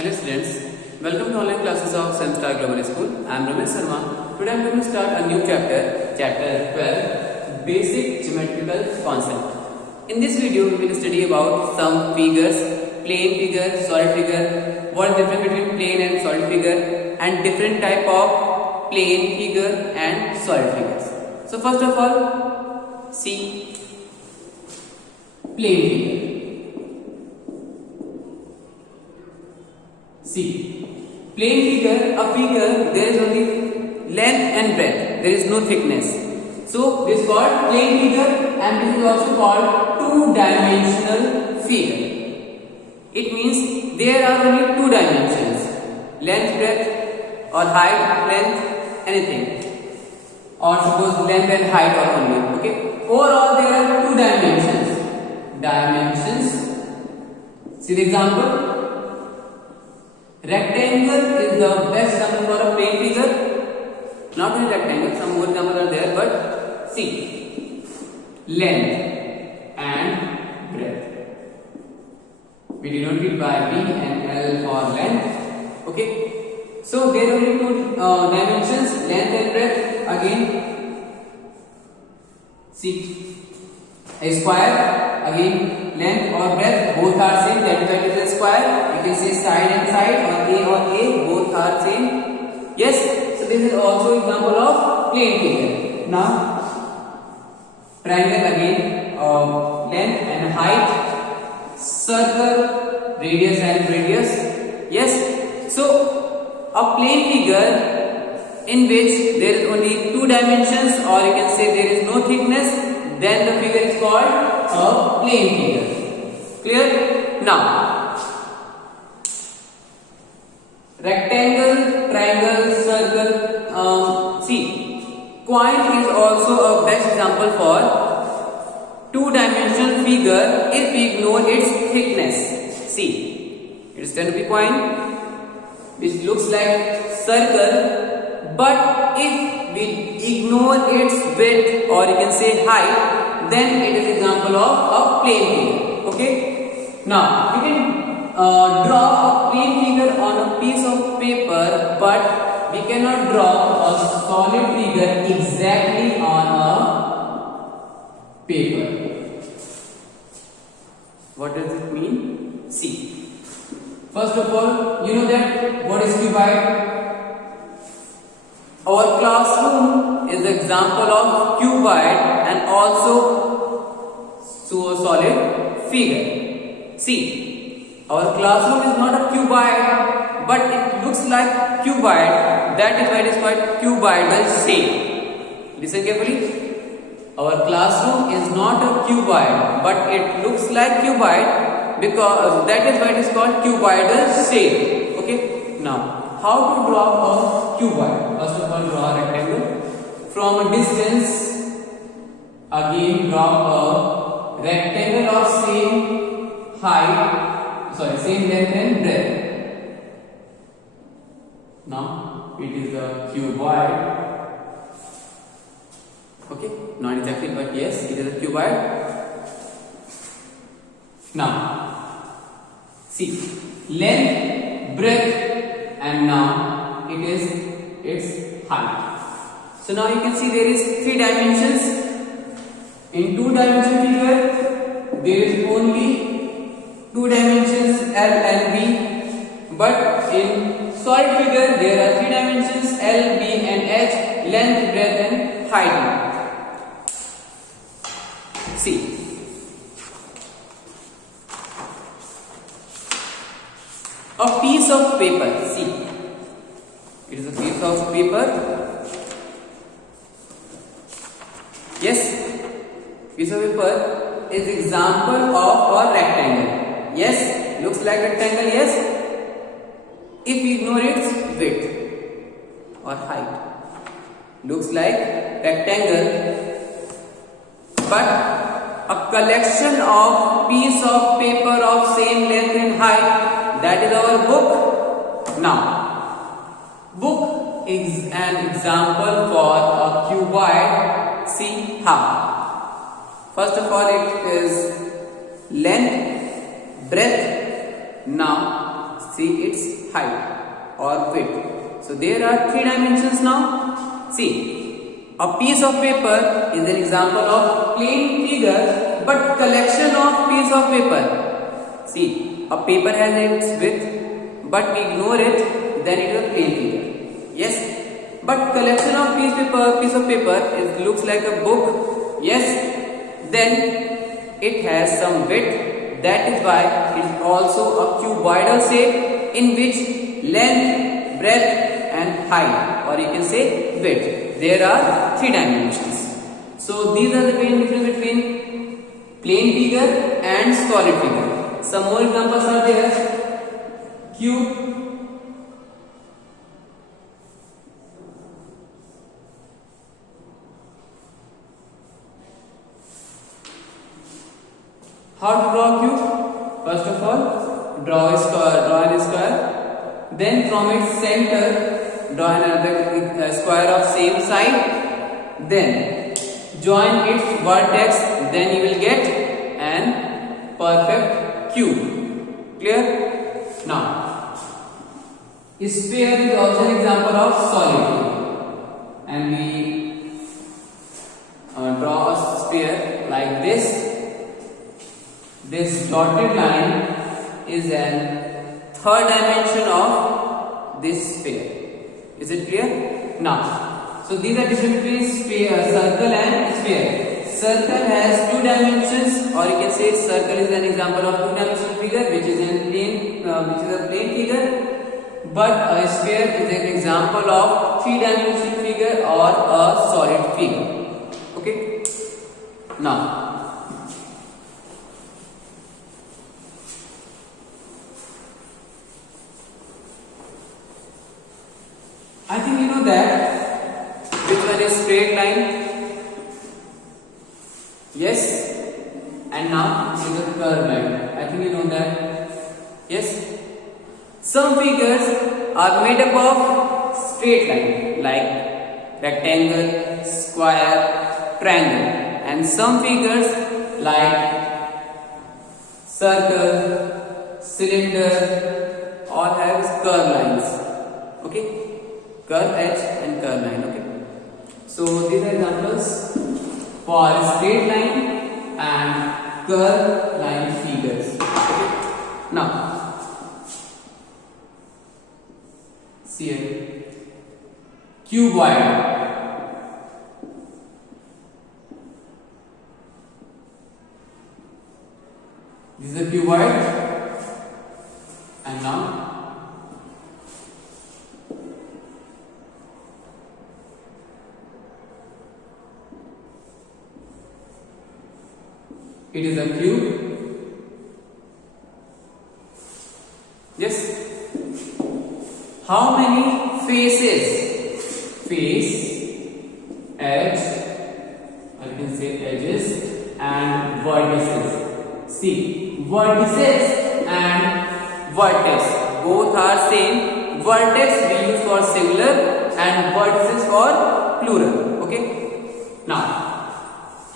Hello students, welcome to online classes of Senstar Global School. I am Ramesh Sharma. Today I am going to start a new chapter, chapter 12, Basic Geometrical Concept. In this video we will study about some figures, plane figure, solid figure, what is the difference between plane and solid figure, and different type of plane figure and solid figures. So first of all, see plane figure. See, plane figure, a figure, there is only length and breadth, there is no thickness. So, this is called plane figure and this is also called two-dimensional figure. It means there are only two dimensions, length, breadth or height, length, anything. Or suppose length and height are only, okay. Overall there are two dimensions. See the example. Rectangle is the best example for a plane figure. Not only rectangle, some more examples are there, but see, length and breadth. We denote it by B and L for length. Okay. So there are only two dimensions, length and breadth. Again, see, a square. Again, length or breadth both are same, that is why it is a square. You can say side and side or A, both are same. Yes, so this is also example of plane figure. Now, triangle again, length and height, circle, radius and radius. Yes, so a plane figure in which there is only two dimensions, or you can say there is no thickness, then the figure is called a plane figure. Clear? Now, rectangle, triangle, circle. See, coin is also a best example for two-dimensional figure if we ignore its thickness. See, it is said to be coin, which looks like circle, but if we ignore its width or you can say height, then it is example of a plane figure. Okay. Now we can draw a plane figure on a piece of paper, but we cannot draw a solid figure exactly on a paper. What does it mean? See. First of all, you know that what is cuboid? Our classroom is an example of cuboid and also so a solid figure. See, our classroom is not a cuboid, but it looks like cuboid. That is why it is called cuboidal shape. Listen carefully. Our classroom is not a cuboid, but it looks like cuboid because that is why it is called cuboidal shape. Okay. Now, how to draw a cuboid? First of all, draw a rectangle. From a distance, again draw a rectangle of same height, same length and breadth. Now it is a cuboid. Okay, not exactly, but yes, it is a cuboid. Now, see, length, breadth, and now it is its height. So now you can see there is three dimensions. In two-dimensional figure, there is only two dimensions L and B. But in solid figure, there are three dimensions L, B, and H, length, breadth, and height. See. A piece of paper. See, it is a piece of paper. Yes, piece of paper is example of a rectangle. Yes, looks like rectangle. Yes, if we ignore its width or height, looks like rectangle, but a collection of piece of paper of same length and height. That is our book. Now, book is an example for a cuboid. See how. First of all, it is length, breadth. Now, see its height or width. So there are three dimensions now. See, a piece of paper is an example of plain figure, but collection of piece of paper. See, a paper has its width, but we ignore it, then it is a plain figure. Yes, but collection of piece of paper looks like a book. Yes, then it has some width. That is why it is also a cuboidal shape in which length, breadth and height, or you can say width, there are three dimensions. So these are the main difference between plain figure and solid figure. Some more examples are there. Cube, how to draw a cube? First of all, draw a square. Then from its center, draw another square of same side. Then join its vertex. Then you will get an perfect cube. Clear? Now, sphere is also an example of solid figure, and we draw a sphere like this. This dotted line is an third dimension of this sphere. Is it clear? Now, so these are different between circle and sphere. Circle has two dimensions, or you can say circle is an example of two-dimensional figure, which is a plain figure. But a sphere is an example of three-dimensional figure or a solid figure. Okay. Now, I think you know that which one is straight line. Yes, and now is a curved line. I think you know that. Yes, some figures are made up of straight line like rectangle, square, triangle, and some figures like circle, cylinder, all have curved lines. Okay. Curve edge and curve line. Okay, so these are examples for straight line and curve line figures. Okay, now see here, cuboid. This is a cuboid, and now it is a cube. Yes. How many faces? Face, edge, or you can say edges, and vertices. See, vertices and vertex both are same. Vertex we use for singular and vertices for plural. Okay. Now,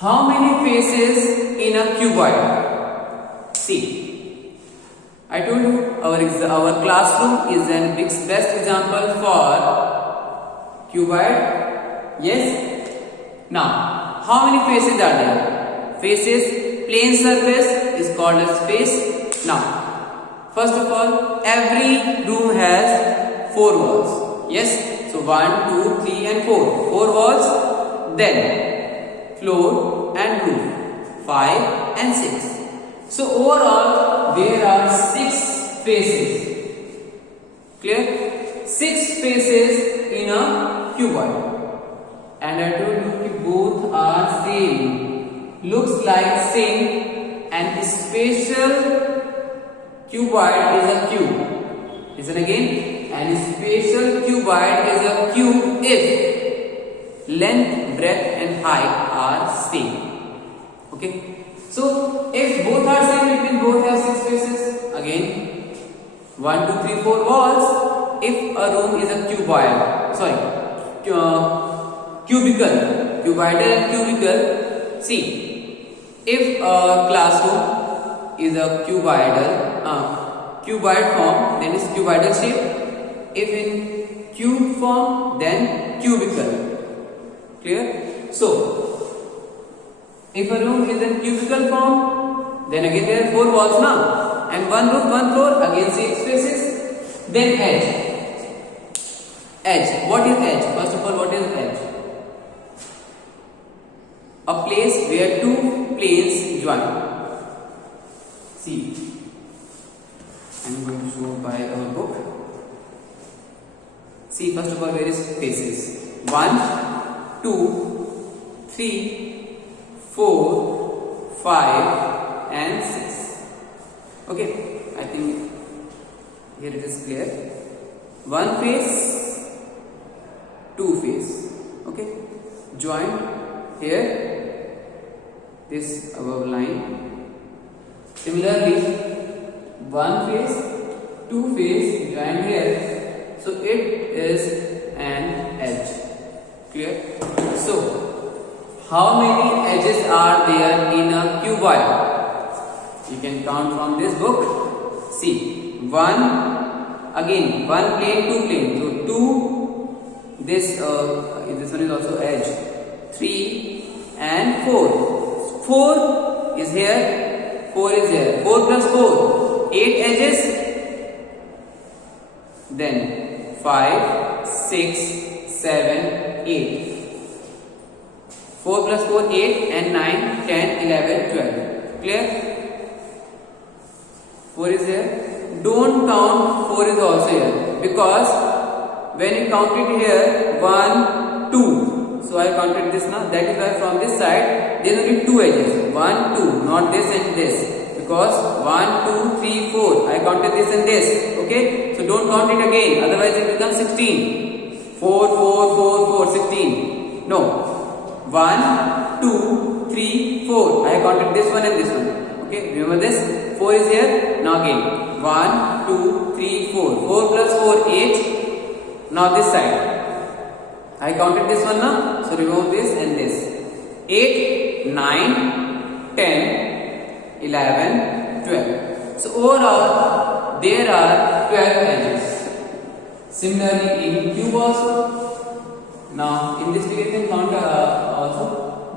how many faces in a cuboid? See, I told you our classroom is an best example for cuboid. Yes. Now, how many faces are there? Faces, plain surface is called as face. Now, first of all, every room has 4 walls. Yes. So 1, 2, 3 and 4. 4 walls. Then floor and roof, 5 and 6. So overall there are 6 faces. Clear? 6 faces in a cuboid. And I told you both are same. Looks like same, and spatial cuboid is a cube. Listen again. And spatial cuboid is a cube if length, breadth and height are same. Okay. So if both are same, it means both have 6 faces. Again, 1, 2, 3, 4 walls. If a room is a cubicle, cuboidal and cubicle. See, if a classroom is a cuboid form, then it's cubicle. cuboidal shape. If in cube form, then cubical. Clear? So, if a room is in cubical form, then again there are 4 walls now, and 1 roof, 1 floor, again 6 spaces. Then edge. Edge. What is edge? First of all, what is edge? A place where 2 planes join. See, I am going to show by our book. See, first of all, where is faces? 1, 2, 3, 4, 5, and 6. Okay, I think here it is clear. 1 face, 2 face. Okay, join here. This above line. Similarly, 1 face, 2 face joined here, so it is an edge. Clear? So, how many edges are there in a cuboid? You can count from this book. See, 1, again 1 plane, 2 plane. So 2. This one is also edge. 3 and 4. 4 is here. 4 is here. 4 plus 4, 8 edges. Then 5, 6, 7, 8. 4 plus 4, 8, and 9, 10, 11, 12. Clear? 4 is here. Don't count 4 is also here, because when you count it here, 1, 2. So I counted this now. That is why from this side there will be 2 edges. 1, 2, not this and this. Because 1, 2, 3, 4. I counted this and this. Okay? So don't count it again. Otherwise it becomes 16. 4, 4, 4, 4, 16. No. 1, 2, 3, 4. I counted this one and this one. Okay? Remember this? 4 is here. Now again. 1, 2, 3, 4. 4 plus 4, 8. Now this side. I counted this one now, so remove this and this. 8, 9, 10, 11, 12. So overall, there are 12 edges. Similarly, in cube also. Now, in this figure, you can count also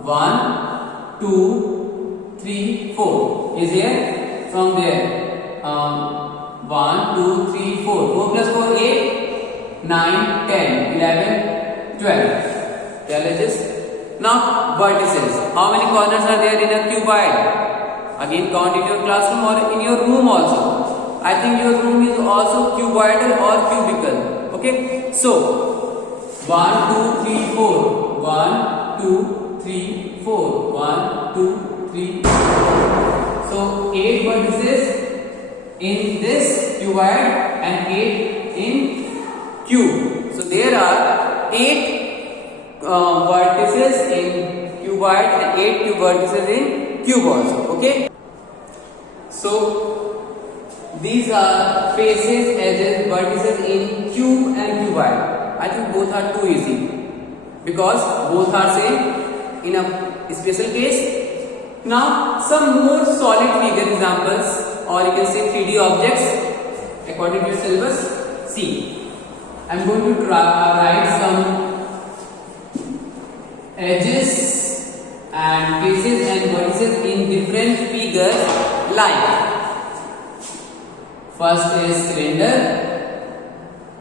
1, 2, 3, 4 is here. From there, 1, 2, 3, 4. 4 plus 4, 8, 9, 10, 11, 12 edges. Now vertices. How many corners are there in a cuboid? Again, count in your classroom or in your room also. I think your room is also cuboidal or cubical. Okay. So 1, 2, 3, 4. 1, 2, 3, 4. 1, 2, 3, 4. So 8 vertices in this cuboid and 8 in cube. So there are 8 vertices in cuboid and 8 cube vertices in cube also. Okay. So these are faces, edges, vertices in cube and cuboid. I think both are too easy because both are same in a special case. Now some more solid figure examples, or you can say 3D objects according to your syllabus. See. I am going to write some edges and faces and vertices in different figures like first is cylinder,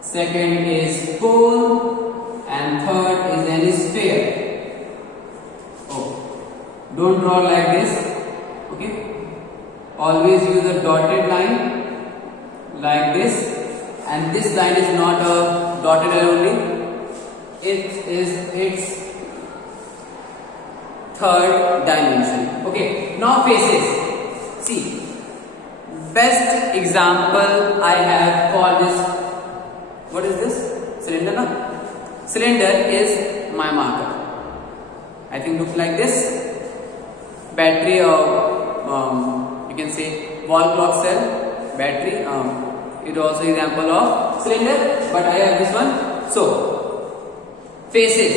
second is cone, and third is an sphere. Oh, don't draw like this. Okay, always use a dotted line like this. And this line is not a dotted line only, it is its third dimension. Okay, now faces. See, best example I have for this. What is this? Cylinder, no? Cylinder is my marker. I think looks like this. Battery or you can say wall clock cell, battery. It also example of cylinder, but I have this one. So, faces.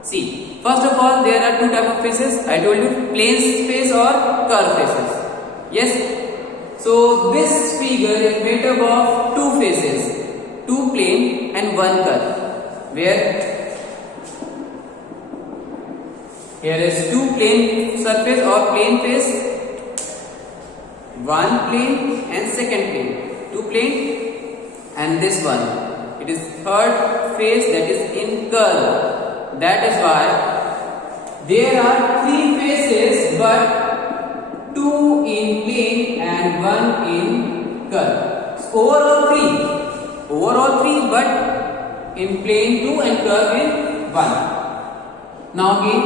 See, first of all, there are 2 types of faces. I told you, plane face or curve faces. Yes, So this figure is made up of two faces, two plane and one curve, where here is two plane surface or plane face, one plane and second plane, two plane and this one. It is third face that is in curve. That is why there are three faces but two in plane and one in curve. So overall three but in plane two and curve in one. Now again,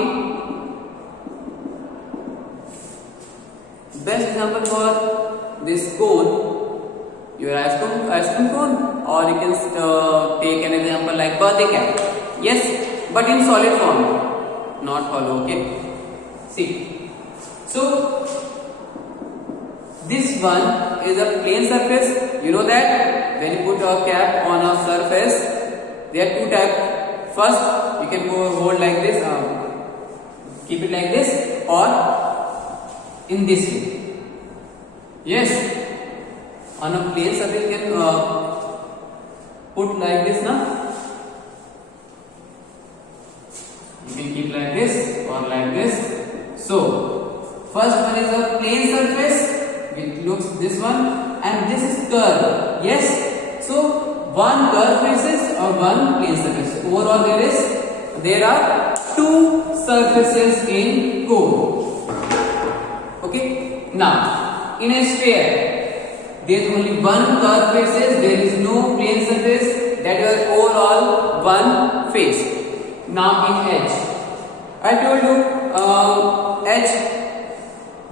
best example for this cone, your ice cream cone, or you can take an example like birthday cake. Yes, but in solid form, not hollow. Okay. See, so this one is a plane surface. You know that when you put a cap on a surface, there are two types. First, you can hold like this, keep it like this, or in this way. Yes, on a plane surface you can put like this now. You can keep like this or like this. So first one is a plane surface which looks this one, and this is curve. Yes, so one curve faces or one plane surface. Overall there are two surfaces in cone. Okay, now in a sphere there is only one curve faces, there is no plane surface, that is overall one face. Now in edge, I told you edge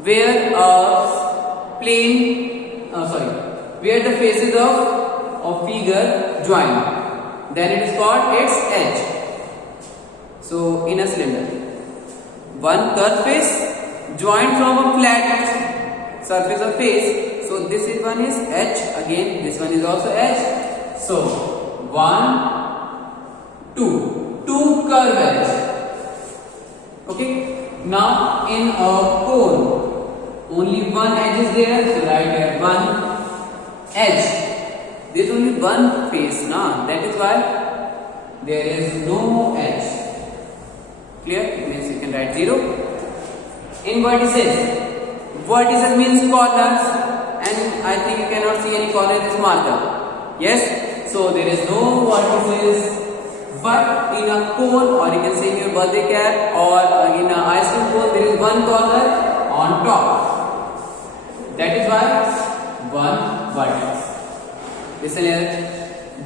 where where the faces of figure join, then it is called its edge. So in a cylinder, one curve face joined from a flat surface of face. So this is one is edge, again this one is also edge. So 1, 2 curve edge. Okay. Now in a cone, only one edge is there. So write here one edge. There is only one face. Now that is why there is no edge. Clear? It means you can write 0. In vertices means corners, and I think you cannot see any corner in this marker. Yes, so there is no vertices, but in a cone, or you can say in your birthday cap, or in an ice cream cone, there is one corner on top. That is why one vertex. Listen here,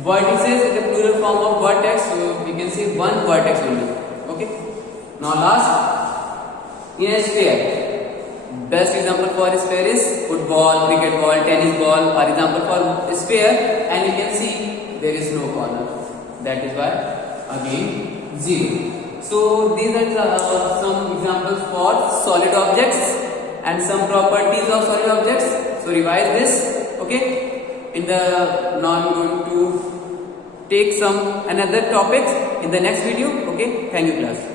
vertices is the plural form of vertex, so we can say one vertex only. Okay. Now last. In a sphere, best example for a sphere is football, cricket ball, tennis ball are example for a sphere, and you can see there is no corner. That is why again 0. So these are some examples for solid objects and some properties of solid objects. So revise this. Okay. Now I'm going to take some another topics in the next video. Okay. Thank you, class.